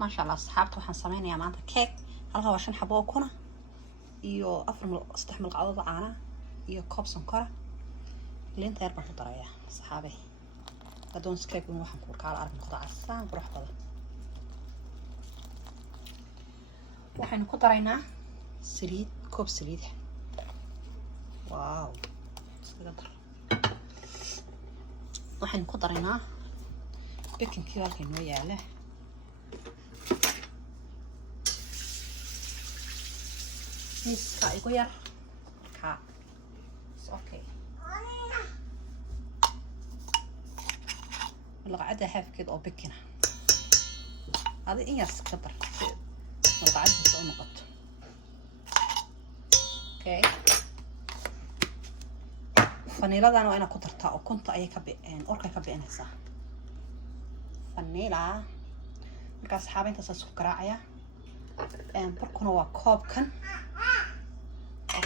ما شاء الله أصحابته waxaan samaynayaa maanta cake halka waa 5 xabo oo kuna iyo 4 malqacdood caana iyo koob sonkor leenta yar baan ku darayaa asxaabay adoon cake waxaan ku kala arag noqdo casaan qurux badan waxaan ku daraynaa saliid koob saliid waaw sida dar waxaan ku daraynaa baking halka inoo yaala miska igu yar ka okay القعدة هاف كده أو بكنا هذا إيه يسكتر القعدة تسوي نقط أوكي فنيلا ده أنا وأنا كترتها أو كنت أي كبئين أورك كبئين هسا فنيلا مركز حابين تسوي كراعية بركنا وكوب كان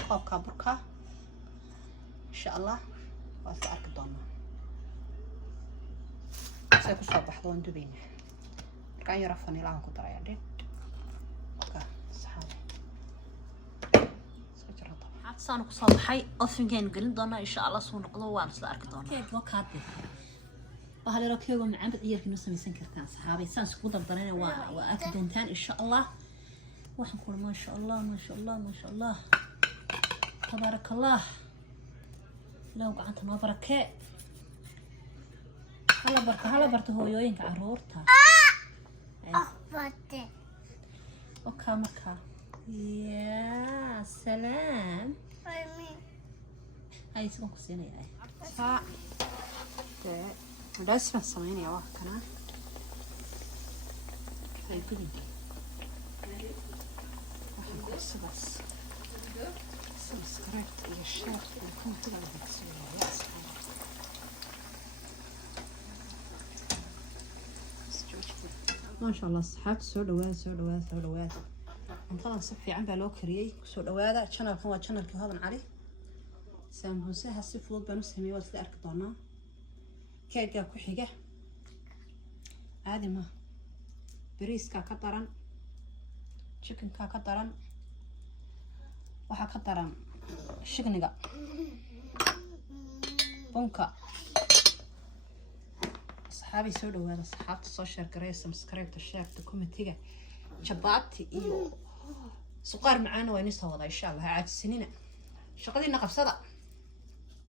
كوب كابركا إن شاء الله وأسألك دونا سيكون صباح دون دبينه كان يرفعني لهم كتر يا ديد اوكي صحابي سكر طبعا عاد صانو صباحي اوفنجين قلن دونا ان شاء الله سو نقدو وان سلا ارك دونا كيك وكادي وهل راكيغو معان بد يركي نو سميسن كرتان صحابي سان سكو دردرين waa arki doontaan in sha Allah waxaan ku ma sha Allah ma sha Allah ma sha Allah tabarakallah law gacanta noo barakee هلا برته هو يوين كعرورتها أفضل وكامكا يا سلام هاي سمك سيني هاي ده اسمه سميني واحد كنا هاي كذي بس سبسكرايب يا شيخ يكون كذا بتسوي ما شاء الله صحابت سو دواad cuntadan si fiican baa loo kariyay soo dhawaada channelkan waa channelkii hodan cali sambuusaha si fudud baan u sameeyay waa sida arki doonaa keega ku xiga caadi ma bariiska ka daran chickenka ka daran waxa ka daran shigniga bunka صحابي سو دواada صحابta soo share gareey subscribe to share to comment-iga jabati iyo suqaar macaan waa inoo soo wada insha Allah caadsinina shaqadiina qabsada